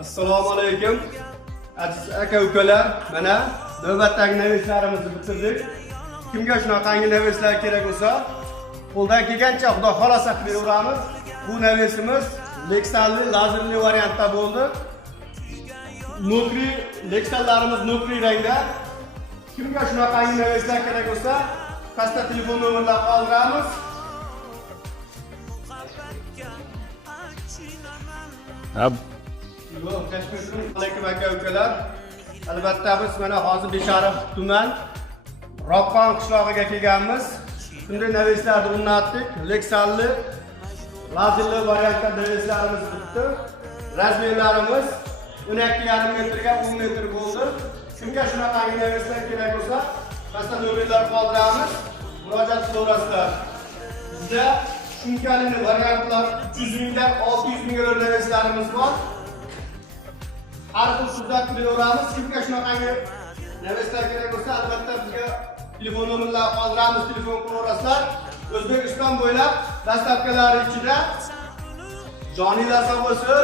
Assalomu alaykum. Aziz aka-ukalar, mana navbatdagi navbatlarimizni bitirdik. Kimga shunaqangi navbatlar kerak bo'lsa, qo'ldan kelgancha xudo xolasa qilib beraveramiz. Bu navbatimiz Lexalli lazerli variantda bo'ldi. Nokri Lexallarimiz nokri rangda. Kimga shunaqangi navbatlar kerak bo'lsa, pastda telefon nomerlarini qoldiramiz. Assalomu alaykum aka-ukalar. Albatta biz mana hozir Beshariq tuman Ropqon qishlog'iga kelganmiz. Shunday navbatlarni o'rnatdik. Lexalli lazerli variantda navbatlarimiz bitdi. Razmerlarimiz 12,5 metrga 10 metr bo'ldi. Kimga shunaqangi navbatlar kerak bo'lsa, pastda nomerlar qoldiramiz. Murojaat qilaverasizlar. Bizda shunchalik variantlar 300 mingdan 600 mingga navbatlarimiz bor. Har xil suddat qilaveramiz. Kimga shunaqangi navbatlar kerak bo'lsa, albatta bizga telefon nomerlarini qoldiramiz, telefon qilaverasizlar. O'zbekiston bo'ylab dastavkalari ichida joninglar sog' bo'lsin.